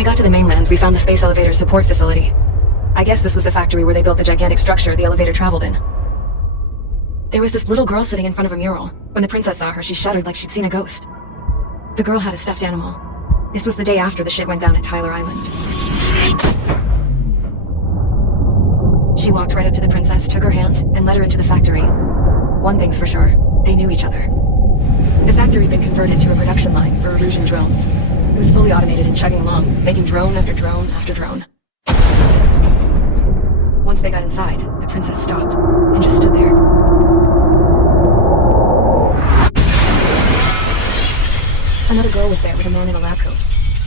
we got to the mainland, we found the space elevator's support facility. I guess this was the factory where they built the gigantic structure the elevator traveled in. There was this little girl sitting in front of a mural. When the princess saw her, she shuddered like she'd seen a ghost. The girl had a stuffed animal. This was the day after the shit went down at Tyler Island. She walked right up to the princess, took her hand, and led her into the factory. One thing's for sure, they knew each other. The factory had been converted to a production line for Erusian drones. It was fully automated and chugging along, making drone after drone after drone. Once they got inside, the princess stopped and just stood there. Another girl was there with a man in a lab coat.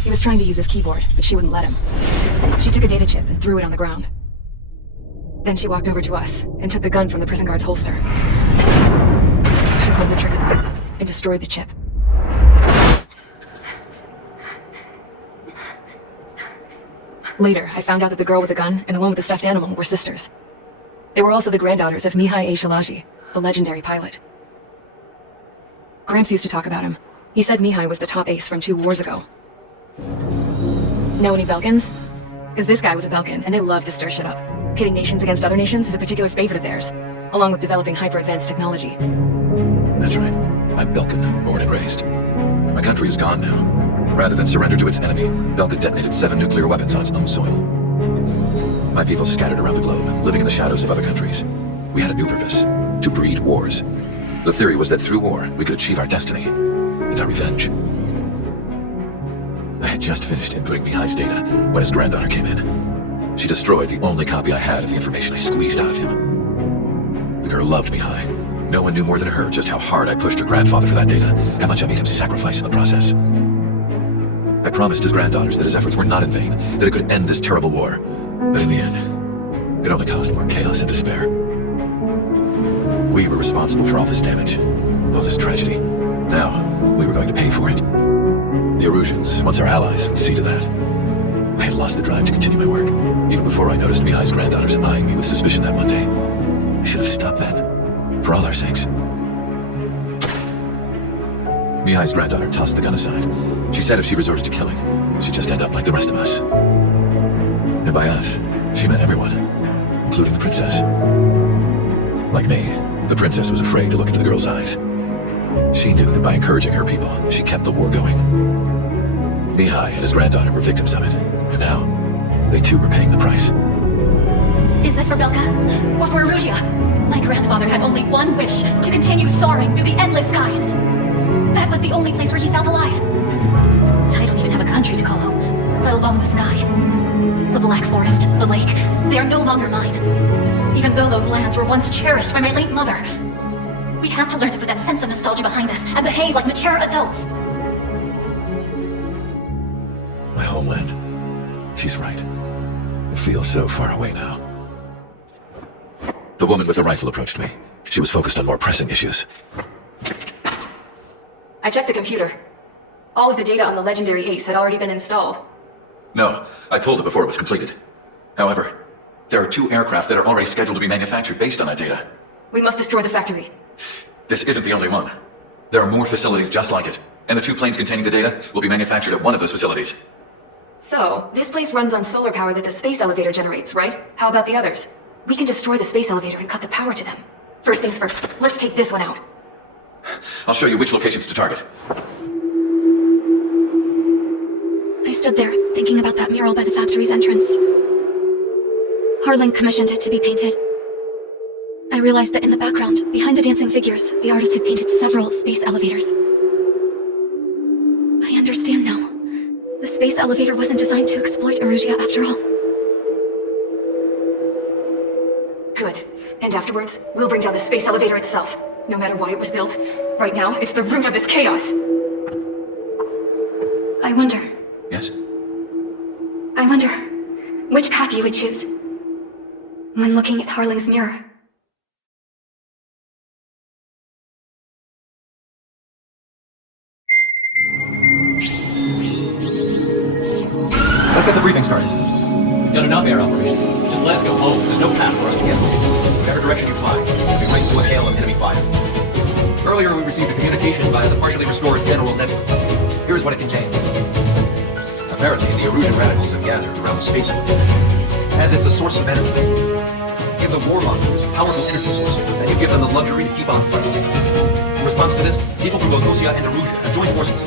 He was trying to use his keyboard, but she wouldn't let him. She took a data chip and threw it on the ground. Then she walked over to us and took the gun from the prison guard's holster. She pulled the trigger and destroyed the chip. Later, I found out that the girl with the gun and the one with the stuffed animal were sisters. They were also the granddaughters of Mihai A. Shalaji, the legendary pilot. Gramps used to talk about him. He said Mihai was the top ace from 2 wars ago. Know any Belkans? Because this guy was a Belkan, and they love to stir shit up. Pitting nations against other nations is a particular favorite of theirs, along with developing hyper-advanced technology. That's right. I'm Belkan, born and raised. My country is gone now. Rather than surrender to its enemy, Belka detonated 7 nuclear weapons on its own soil. My people scattered around the globe, living in the shadows of other countries. We had a new purpose, to breed wars. The theory was that through war, we could achieve our destiny, and our revenge. I had just finished inputting Mihai's data when his granddaughter came in. She destroyed the only copy I had of the information I squeezed out of him. The girl loved Mihai. No one knew more than her just how hard I pushed her grandfather for that data, how much I made him sacrifice in the process. I promised his granddaughters that his efforts were not in vain, that it could end this terrible war. But in the end, it only caused more chaos and despair. We were responsible for all this damage, all this tragedy. Now, we were going to pay for it. The Erusians, once our allies, would see to that. I had lost the drive to continue my work, even before I noticed Mihai's granddaughters eyeing me with suspicion that Monday. I should have stopped then, for all our sakes. Mihai's granddaughter tossed the gun aside. She said if she resorted to killing, she'd just end up like the rest of us. And by us, she meant everyone, including the princess. Like me, the princess was afraid to look into the girl's eyes. She knew that by encouraging her people, she kept the war going. Mihai and his granddaughter were victims of it, and now, they too were paying the price. Is this for Belka? Or for Erusia? My grandfather had only one wish, to continue soaring through the endless skies. That was the only place where he felt alive. I don't even have a country to call home, let alone the sky. The Black Forest, the lake, they are no longer mine. Even though those lands were once cherished by my late mother. We have to learn to put that sense of nostalgia behind us and behave like mature adults. My homeland. She's right. It feels so far away now. The woman with the rifle approached me. She was focused on more pressing issues. I checked the computer. All of the data on the legendary ace had already been installed. No, I pulled it before it was completed. However, there are 2 aircraft that are already scheduled to be manufactured based on that data. We must destroy the factory. This isn't the only one. There are more facilities just like it, and the 2 planes containing the data will be manufactured at one of those facilities. So, this place runs on solar power that the space elevator generates, right? How about the others? We can destroy the space elevator and cut the power to them. First things first, let's take this one out. I'll show you which locations to target. I stood there, thinking about that mural by the factory's entrance. Harling commissioned it to be painted. I realized that in the background, behind the dancing figures, the artist had painted several space elevators. I understand now. The space elevator wasn't designed to exploit Erusia after all. Good. And afterwards, we'll bring down the space elevator itself. No matter why it was built. Right now, it's the root of this chaos. I wonder... Yes? I wonder which path you would choose when looking at Harling's mirror. Let's get the briefing started. We've done enough air operations. Just let us go home. There's no path for us to get home. Whatever direction you fly, we'll be right into a hail of enemy fire. Earlier, we received a communication via the partially restored General Nebula. Here's what it contained. Apparently, the Erusian radicals have gathered around the space elevator, as it's a source of energy. Give the warmongers a powerful energy source, and you give them the luxury to keep on fighting. In response to this, people from both Rusia and Erusia have joined forces,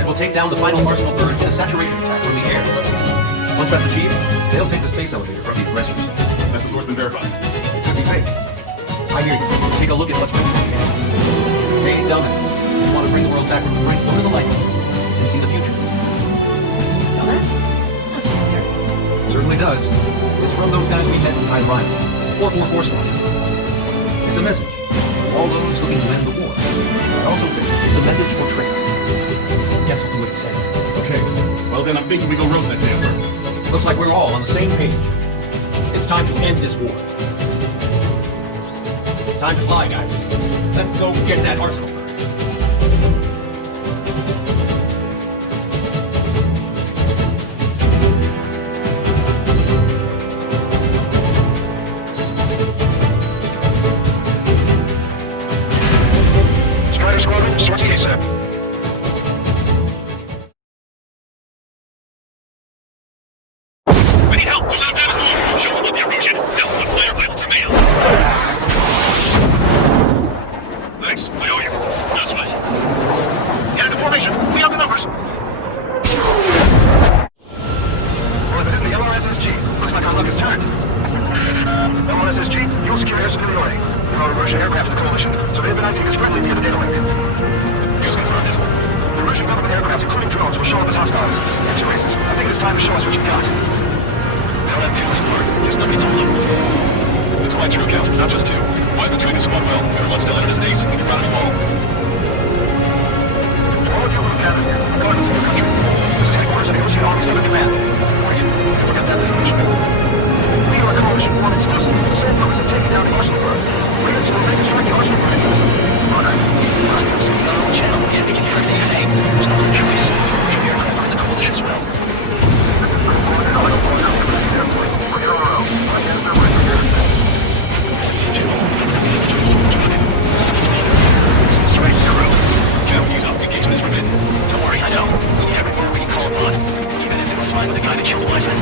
and will take down the final arsenal bird in a saturation attack from the air. Once that's achieved, they'll take the space elevator from the aggressors. Has the source been verified? It could be fake. I hear you. Take a look at what's written. Hey, dumbass. You want to bring the world back from the brink? Look at the light and see the future. Dumbass? Sounds familiar. It certainly does. It's from those guys we met in Time Ryan. 444 Squad. It's a message for all those looking to end the war. I also think it's a message for trade. Guess we'll do what it says. Okay. Well then, I'm thinking we go roast that damn bird. Looks like we're all on the same page. It's time to end this war. Time to fly, guys. Let's go get that arsenal. Strider Squadron, sortie ASAP. We need help! Don't let them damage the wall! Show them what the Erusian! They'll put fighter pilots in mail! Thanks, I owe you. That's right. Get into formation! We have the numbers! Well, if it is the LRSSG, looks like our luck is turned. LRSSG, you'll secure air superiority. There are Russian aircraft in the coalition, so they've been acting as friendly via the data link. Just confirmed this one. The Russian government aircraft, including drones, will show up as hostiles. It's racist. I think it's time to show us what you've got. They don't have two anymore. Just nobody told them. It's my true count. It's not just two. Wiseman trained the squad well. Everyone's still entered as an ace. We can run them all. To all of you who have gathered here, regardless of your country, this is headquarters of the Russian Army Civil Command. Wait, you forgot that information. We are a coalition formed exclusively for the sole purpose of taking down the arsenal bird. We are to reconstruct the arsenal bird into a runner. Listen to us. Not on the channel. We can't make everything he's saying. There's no other choice. Russian aircraft are in the coalition as well. Strider's crew. Careful, use up. Engagement is forbidden. Don't worry, I know. We need everyone we can call upon. Even if they were flying with the guy that killed Wiseman.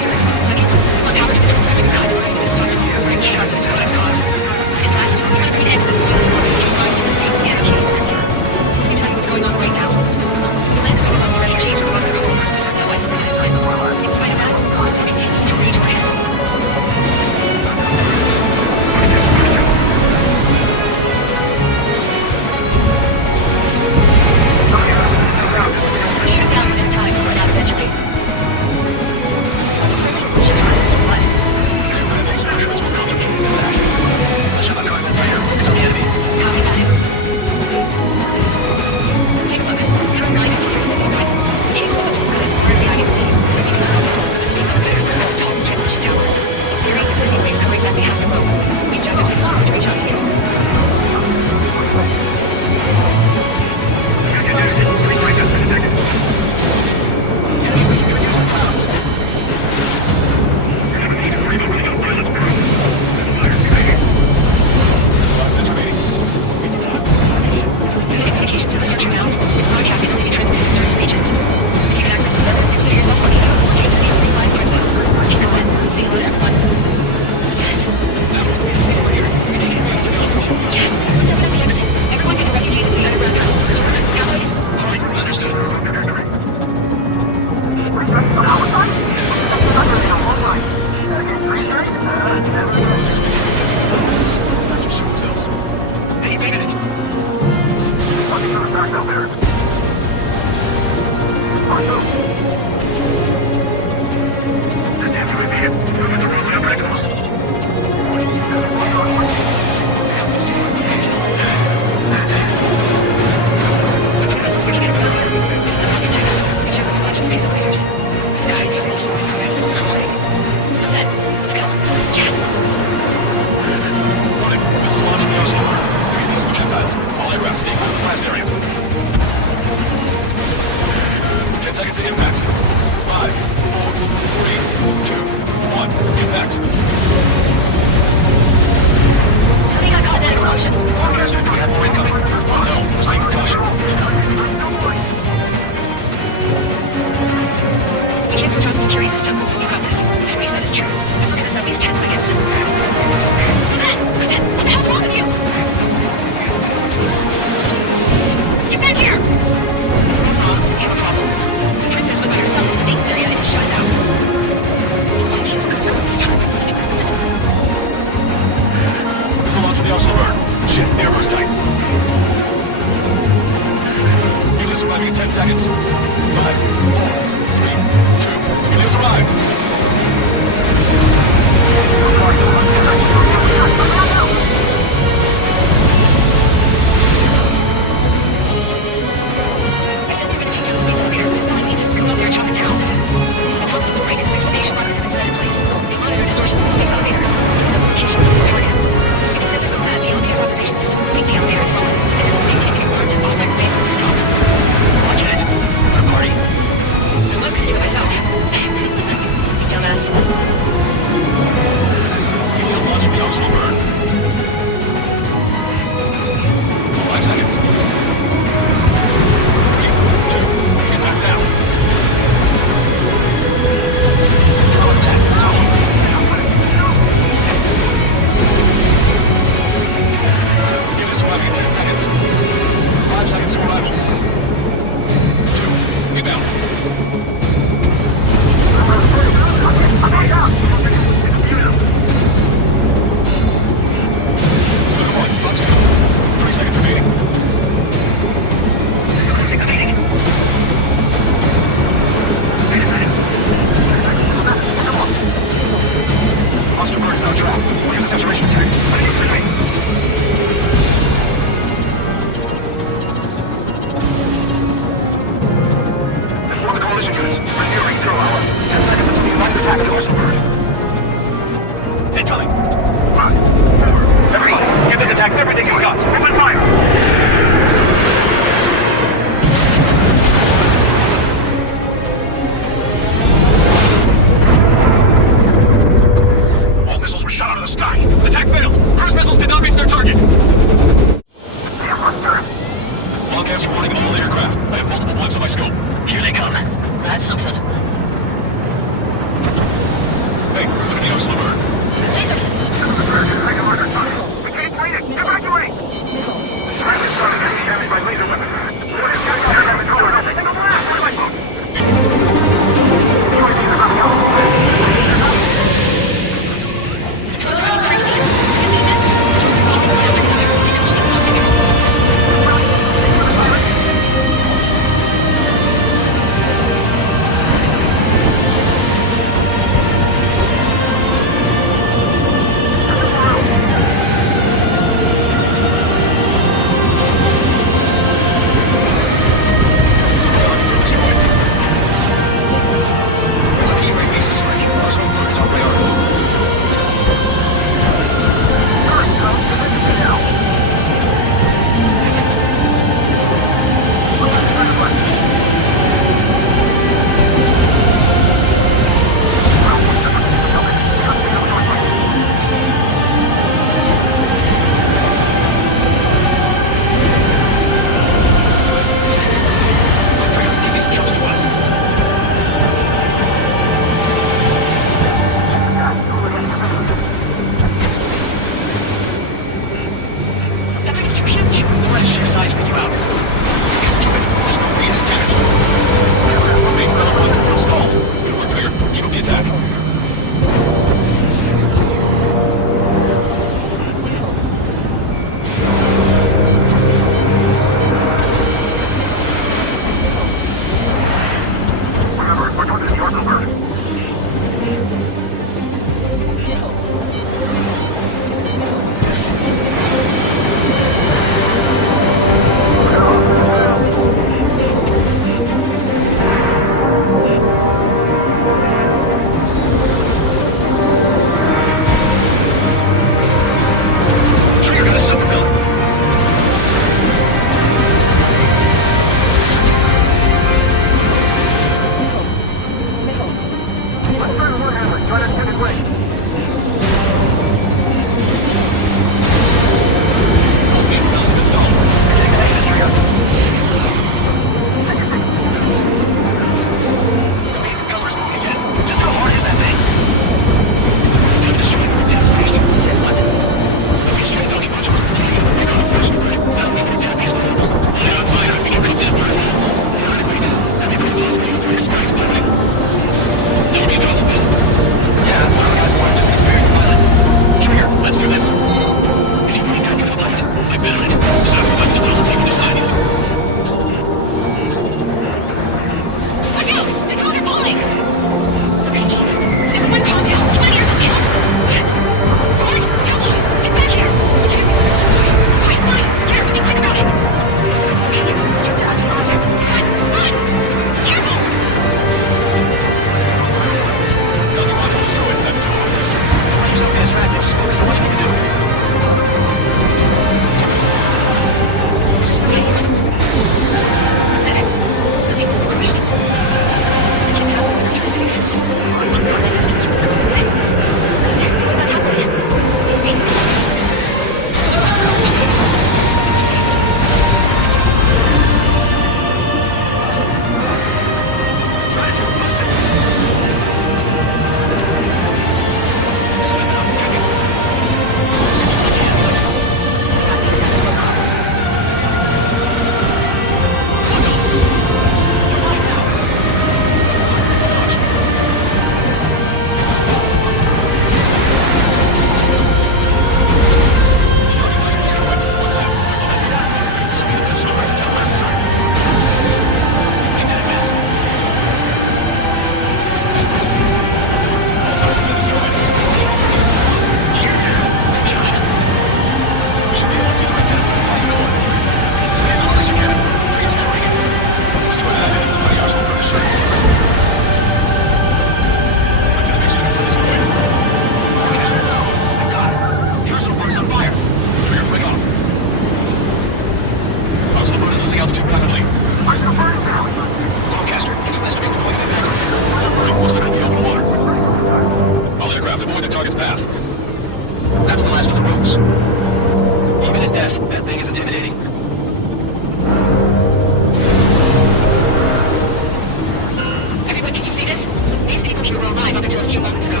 Everyone, can you see this? These people here were alive up until a few moments ago.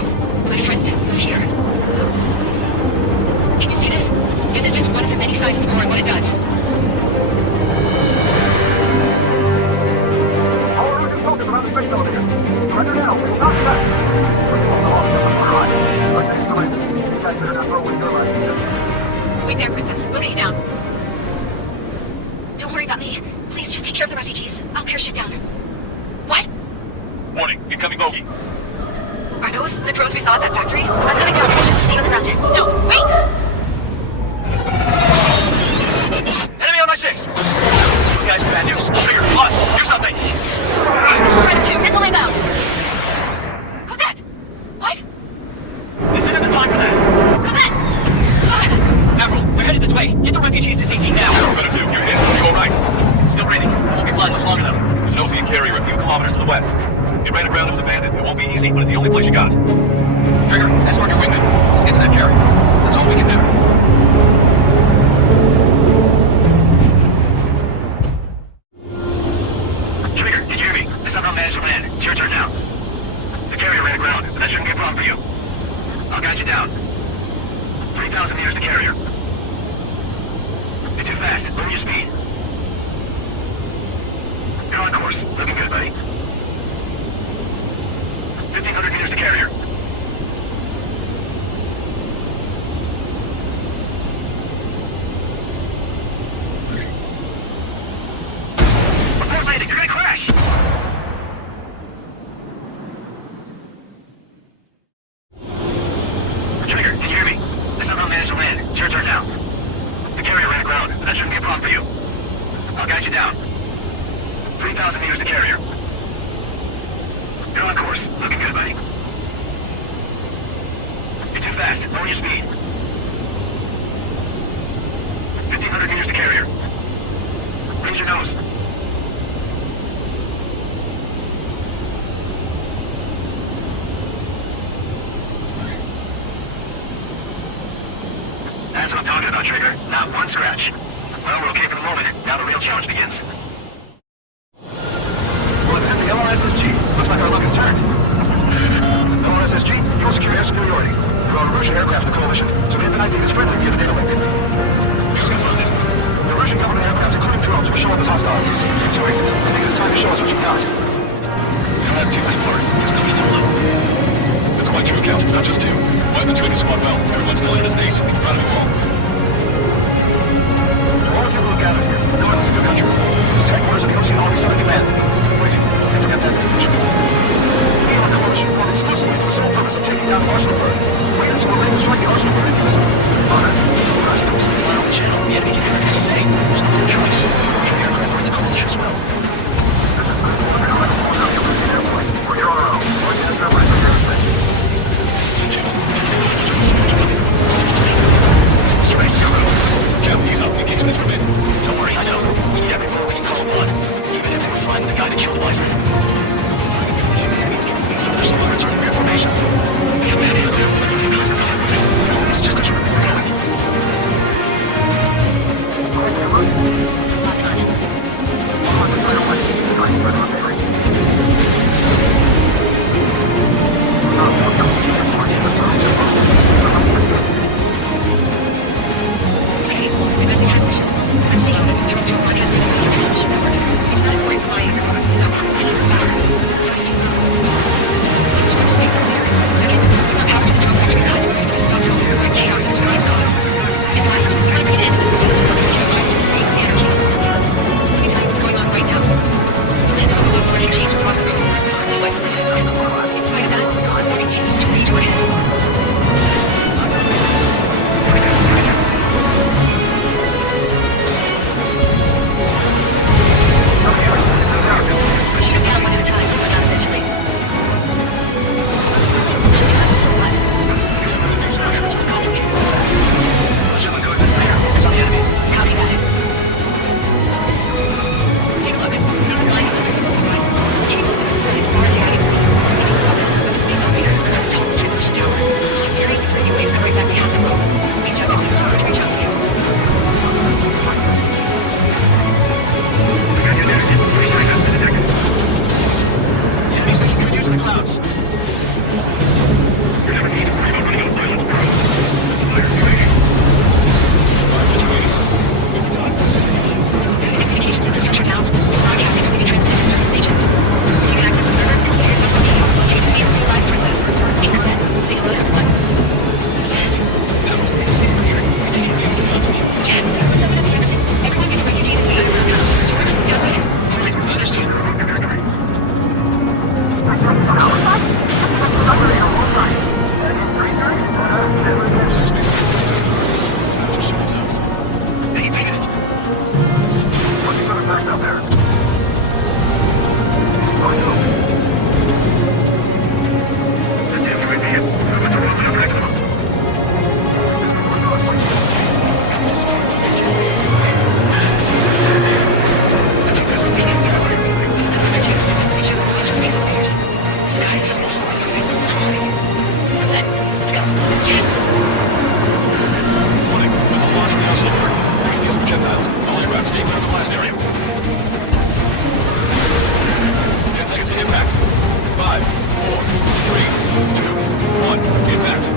I friend was here. Can you see this? This is just one of the many signs of war and what it does. All Russian soldiers around the space elevator. Surrender now. We will not be back. We're still off. Let's take surrender. You guys better not throw away your lives. Wait there, Princess. We'll get you down. Don't worry about me. Please just take care of the refugees. I'll parachute down. What? Warning, incoming bogey. Are those the drones we saw at that factory? I'm coming down. Stay on the ground. No, wait! Enemy on my 6. Those guys are bad news. Trigger, lost. Do something. Predator 2, missile inbound. Who's that? What? This isn't the time for that. Who's that? Admiral, we're headed this way. Get the refugees to safety now. Predator 2, you're hit. You all right? Still breathing. I won't be flying much longer though. There's an OC carrier a few kilometers to the west. It ran aground and was abandoned. It won't be easy, but it's the only place you got. Trigger, escort your wingman. Let's get to that carrier. That's all we can do. Trigger, did you hear me? I somehow managed to land. It's your turn now. The carrier ran aground, but that shouldn't be a problem for you. I'll guide you down. 3,000 meters to carrier. You're too fast. Lower your speed. You're on course. Looking good, buddy. 1,500 meters to carrier. Report landing. You're gonna crash. Trigger, can you hear me? I somehow managed to land. It's your turn now. The carrier ran aground, but that shouldn't be a problem for you. I'll guide you down. 3,000 meters to carrier. You're on course. Looking good, buddy. You're too fast. Lower your speed. 1,500 meters to carrier. Raise your nose. That's what I'm talking about, Trigger. Not one scratch. Well, we're okay for the moment. Now the real challenge begins. Well, it's the LRSSG. Looks like our luck has turned. LRSSG, you'll secure air superiority. There are Russian aircraft in the coalition, so we have an idea that's friendly via the data link. Just confirm this. The Russian government aircraft, including drones, will show up as hostiles. Two races. I think it's time to show us what you've got. You don't have too many parts. There's no need to alone. That's quite true, Captain. It's not just two. Wiseman trained his squad well. Everyone's still in his base. I'm proud of you all. So all of you will gather here. No one else in the country. This is headquarters of the OC Army Southern Command. Wait, can't forget that information. We are a coalition formed exclusively for the sole purpose of taking down Arsenalburg. Wait until we're ready to strike the Arsenalburg into this. Honor. Crossing to a city line on the channel. The enemy can hear everything you say. There's no other choice. Russian aircraft are in the coalition as well. We're here on our own. We're in the aircraft. Captain, he's up. Engagement's forbidden. Don't worry, I know. We need every moment we can call upon. Even if we're flying with the guy that killed Wiseman. So there's some alerts or information. Command, projectiles. All aircraft stay clear of the blast area. 10 seconds to impact. 5, 4, 3, 2, 1, impact.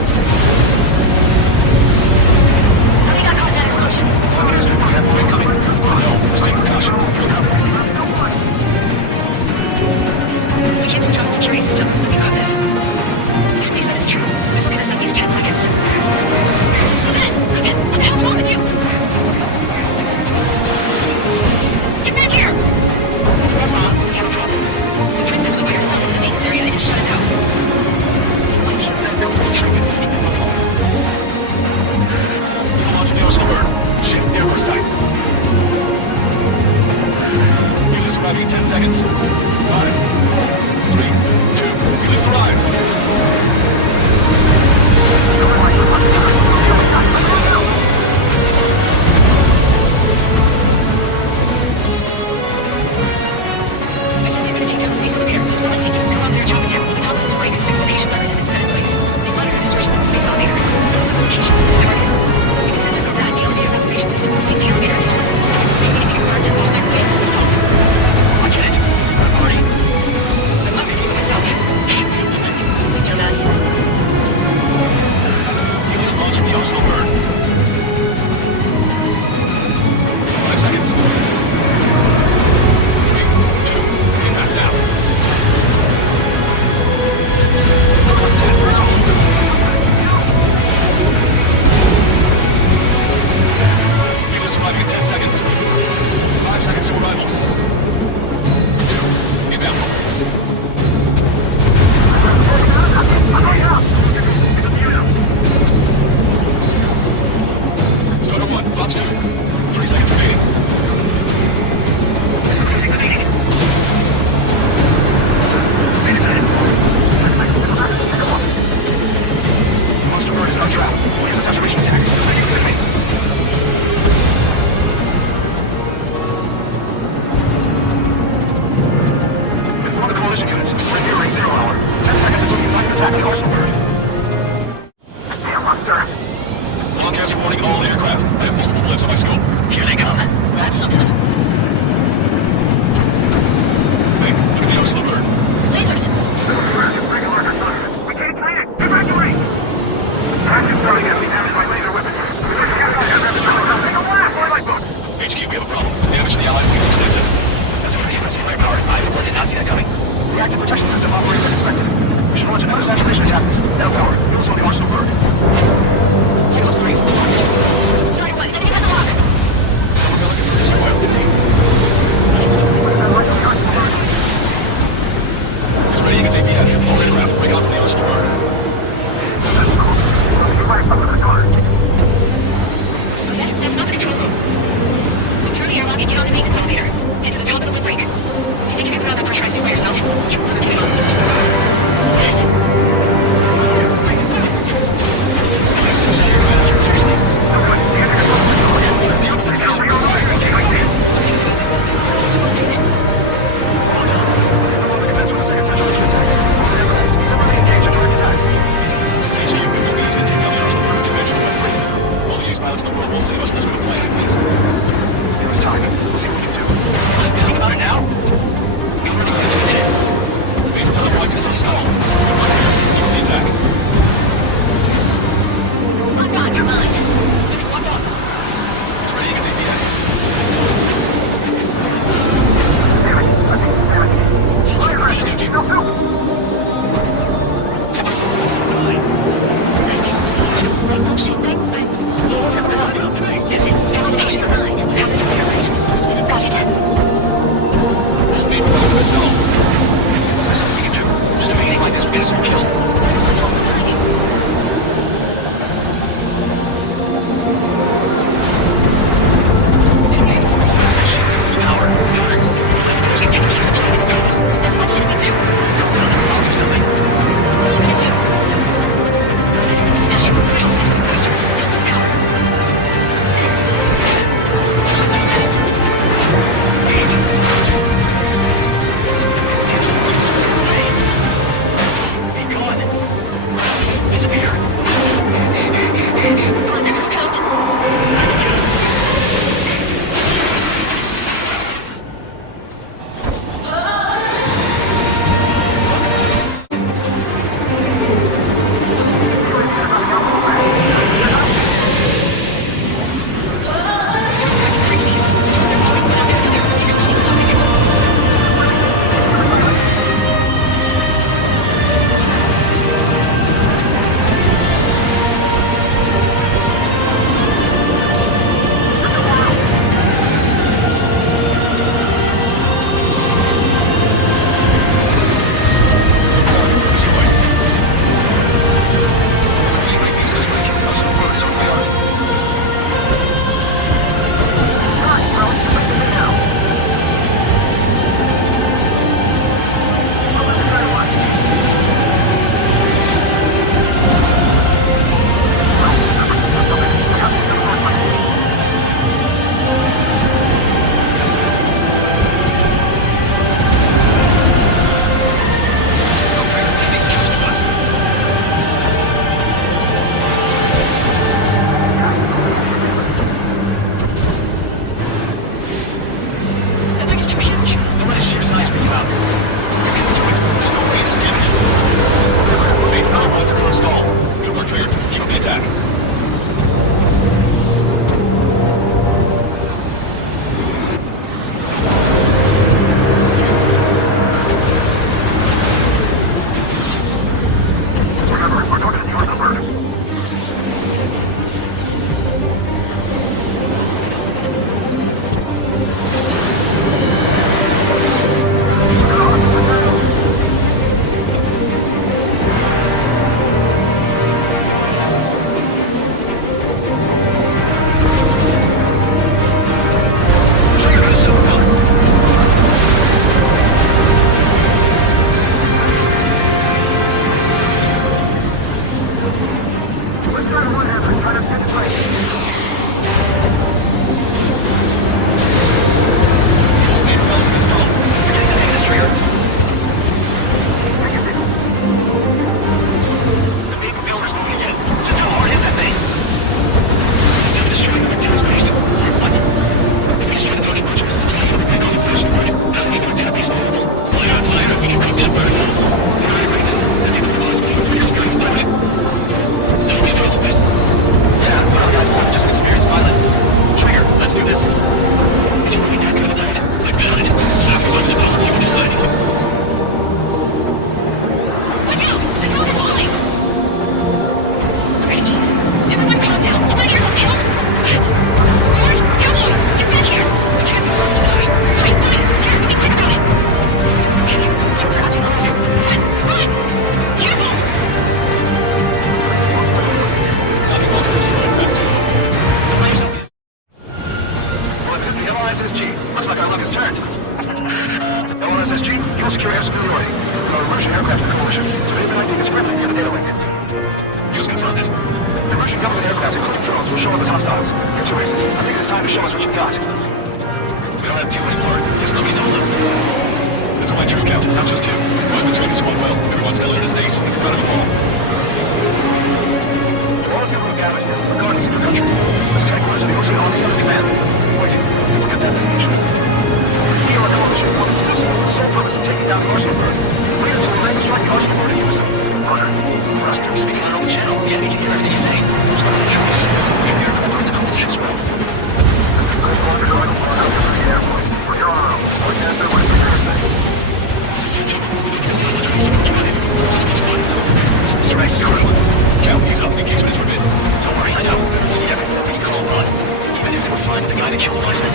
How did I cause that explosion? No, proceed with caution. We can't switch off the security system. We got this. If they said it's true, this will give us at least 10 seconds. What the hell's wrong with you? Get back here! Just confirmed it. The Russian government aircraft, including drones, will show up as hostiles. Get to races. I think it's time to show us what you've got. We don't have two anymore. Guess nobody told them. That's only true, Captain. It's not just two. I've been training squad well. Everyone's telling it as an ace. We're proud of them all. To all of you who have gathered here, regardless of your country, this headquarters of the Ocean Army Southern Command. Wait, look at that information. We are a coalition of women with the sole purpose of taking down the Oceanberg. We are to unite and strike the Oceanberg in unison. Roger. Listen to him speaking on our own channel. Yeah, he can hear everything he's saying. There's no other choice. Your aircraft are in the coalition as well. Strikes is critical. Count, he's up. Engagement is forbidden. Don't worry, I know. We need everything that we can call upon. Even if we're flying with the guy that killed Lysa.